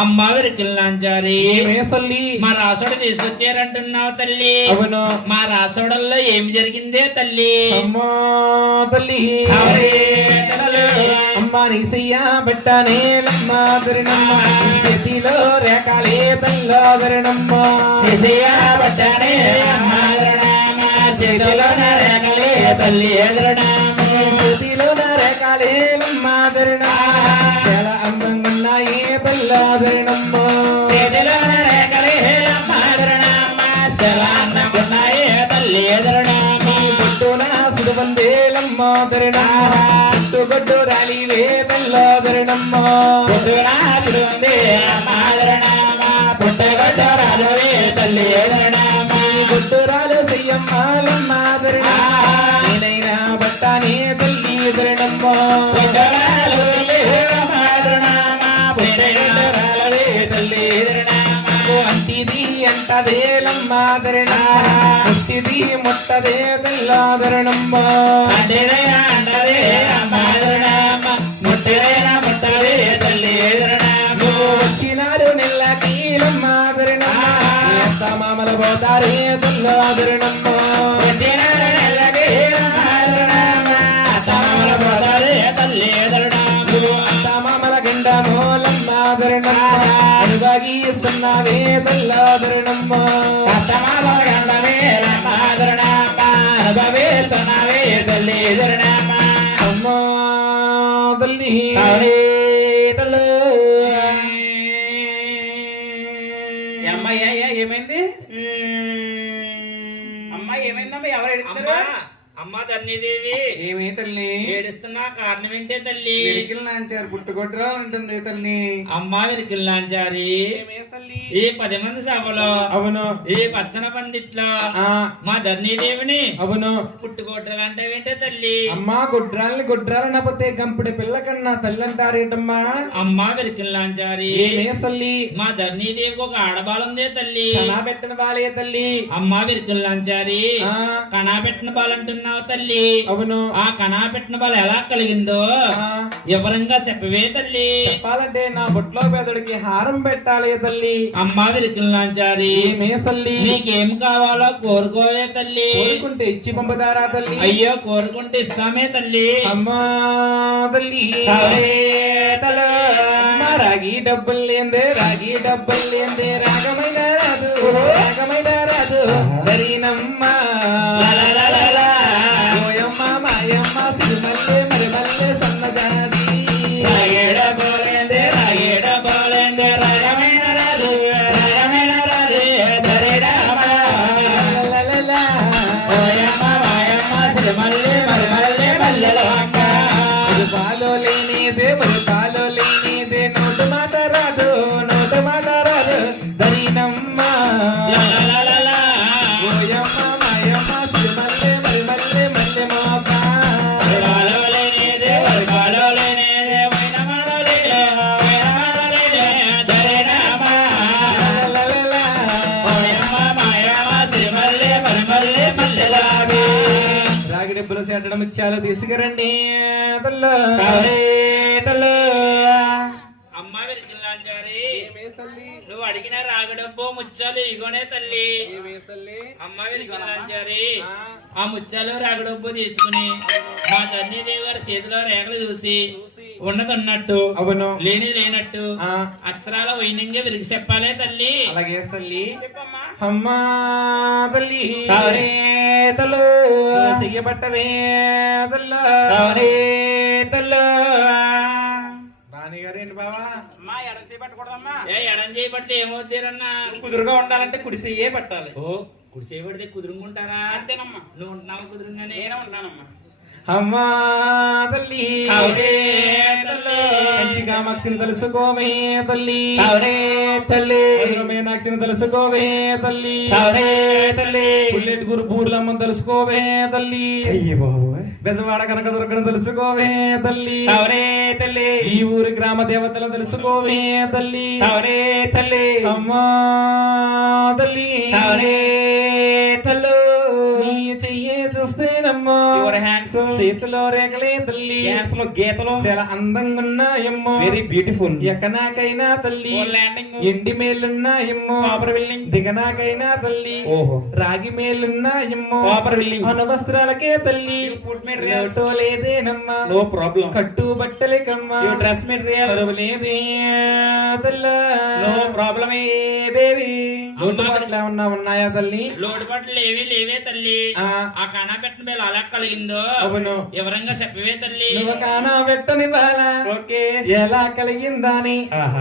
అమ్మా విరికిల్లాంచారి మా రాసోడు తీసుకొచ్చారంటున్నావు తల్లి. అవును. మా రాసోడల్లో ఏమి జరిగిందే తల్లి? అమ్మా తల్లి అమ్మా నీసయ్యా బట్టానే లమ్మా దరినమ్మ చేతిలో రేఖలే తల్లాదరినమ్మ నీసయ్యా బట్టానే అమ్మా దరినమ్మ చేతిలో రేఖలే తల్లి ఎదురునామ చేతిలో రేఖలే లమ్మా దరినమ్మ చాలా అందంగా ఉన్నాయి తల్లాదరినమ్మ చేతిలో రేఖలే అమ్మా దరినమ్మ చాలా అందంగా ఉన్నాయి తల్లి ఎదురునామ బొట్టున సుడుబందే లమ్మా దరినమ్మ గొడ్డు రాలివే తల్లాదరినమ్మ పొద్దునా తిరువందే అమ్మా దరినమ్మ పుట్టగొడ్డ రాజవే తల్లి ఎదురునామ గుడ్డురాలు సయ్యమ్మ లమ్మా దరినమ్మ నేనైనా బట్టానే తల్లి దరినమ్మ అంటిది అంటదే లమ్మా దరినమ్మ ముట్టిది ముట్టదే తల్లాదరినమ్మ వచ్చినారు నెల్లకి లమ్మా దరినమ్మ ఎంత మామల పోతారే తల్లాదరినమ్మ మామల గండమో లమ్మా దరినమ్మ అనుబాగి ఇస్తున్నావే తల్లాదరినమ్మ అమ్మా తల్లి అమ్మాయ్యా ఏమైంది? అమ్మాయి ఏమైందమ్మా? ఎవరు ఎడుతున్నారు? అమ్మా ధన్యదేవి ఏమి తల్లి ఏడుస్తున్నా కారణం ఏంటే తల్లి? విరికిల్ నాంచారు పుట్టుకొడ్రా ఉంటుంది తల్లి. అమ్మా విరికిల్లాంచారి ఈ 10 మంది సభలో అవును. ఈ పచ్చన పందిట్లో ఆ మా ధన్యదేవిని అవును. పుట్టుకోటలు అంటే ఏంటే తల్లి? అమ్మా గుడ్రాల్ని గుడ్రాలనపోతే గంపుడి పిల్ల కన్నా తల్లి అంటారేటమ్మా? అమ్మా విరికిల్లాంచారి ఏమే తల్లి మా ధన్యదేవికి ఒక ఆడబాలుందే తల్లి. కనా పెట్టిన బాలే తల్లి. అమ్మా విరికిల్లాంచారి ఆ కణా పెట్టిన బాలు అంటున్నావు తల్లి. అవును. ఆ కణా పెట్టిన బాలు ఎలా కలిగిందో ఆ వివరంగా చెప్పవే తల్లి. చెప్పాలంటే నా బొట్లో పేదడికి హారం పెట్టాలి తల్లి. అమ్మా విరికిల్లాంచారి ఏమే తల్లి నీకేం కావాలో కోరుకోవే తల్లి. కోరుకుంటే ఇచ్చి పంపుతారా తల్లి? అయ్యో కోరుకుంటే ఇస్తామే తల్లి. అమ్మా తల్లి అమ్మా రాగి డబ్బులు లేందే రాగి డబ్బులు లేందే రాగమైన రాదు రాగమైన రాదు దరినమ్మ ఓయమ్మ మాయమ్మ సిరిమల్లె మరిమల్లె సన్నజాది రాగేడ బోలేందే రాగేడ బోలేందే రాగమైన రాదు రాగమైన రాదు దరినమ్మ ఓయమ్మ మాయమ్మ సిరిమల్లె మరిమల్లె మల్లెల అక్క పాలో లేనిదే మరి పాలో లేనిదే నోటు మాట రాదు నోటు మాట రాదు దరినమ్మ ఓయమ్మ మాయమ్మ సిరిమల్లె మరిమల్లె మల్లె మోక రాగి డబ్బులు చేటడం ఇచ్చారు తీసుకురండి తల్లు తల్లు అమ్మ విరికిల్లాంచారి నువ్వు అడిగిన రాగడబ్బో ముచ్చాలు ఇగోనే తల్లి. అమ్మ విరికిల్లాంచారి ఆ ముచ్చాలు రాగడబ్బు తీసుకుని మా ధన్యదేవి గారి చేతిలో రేఖలు చూసి ఉన్నదన్నట్టు అవును. లేని లేనట్టు ఆ అక్షరాల వైనంగా విరిగి చెప్పాలే తల్లి. అలాగే తల్లి. చెప్పమ్మా. అమ్మా తల్లి తల్లు చెయ్యబట్టవే తల్లు తల్లు బాని గారేంటి బావా? అమ్మా ఎడం చేపట్టకూడదమ్మా. ఎడం చేయబడితే ఏమవుతారన్నా? కుదురుగా ఉండాలంటే కుడి చెయ్యే పట్టాలి. ఓ కుడి చేయబడితే కుదురుకుంటారా? అంతేనమ్మా. నువ్వు ఉంటున్నావు కుదురుగానే. నేనే ఉన్నానమ్మా. అమ్మా తల్లి మంచిగా మక్షిని తెలుసుకోవే తల్లి తల్లి మీనాక్షిని తెలుసుకోవే తల్లి తల్లి పుల్లెటి గురు బూర్లమ్మ తెలుసుకోవే తల్లి బెజవాడ కనక దుర్గను తెలుసుకోవే తల్లి తల్లి ఈ ఊరి గ్రామ దేవతలు తెలుసుకోవే తల్లి తల్లి అమ్మా తల్లి తల్లు నీ చెయ్యే చూస్తేనమ్మో యువర్ హ్యాండ్స్ చేతిలో రేఖలే తల్లి హ్యాండ్స్ లో గీతలు చాలా అందంగా ఉన్నాయమ్మో వెరీ బ్యూటిఫుల్ ఎక్కనాకైనా తల్లి ల్యాండింగ్ ఎండి మేలున్నాయమ్మో కాపర్ విల్లింగ్ దిగనాకైనా తల్లి ఓహో రాగి మేలున్నాయమ్మో కాపర్ విల్లింగ్ అను వస్త్రాలకే తల్లి ఫుడ్ లోటో లేదేనమ్మా నో ప్రాబ్లం కట్టు బట్టలకమ్మా యువర్ డ్రెస్ మెటీరియల్ కరువు లేదే తల్లా నో ప్రాబ్లం ఏ బేబీ లోటు బట్టలు ఏమన్నా ఉన్నాయా తల్లి లోటు పట్లు లేవే తల్లి ఆ ఆ కనబెట్టిన వేళ అలా కలిగిందో అవును వివరంగా చెప్పవే తల్లి నువ్వు కానా పెట్టని బాల ఓకే ఎలా కలిగిందని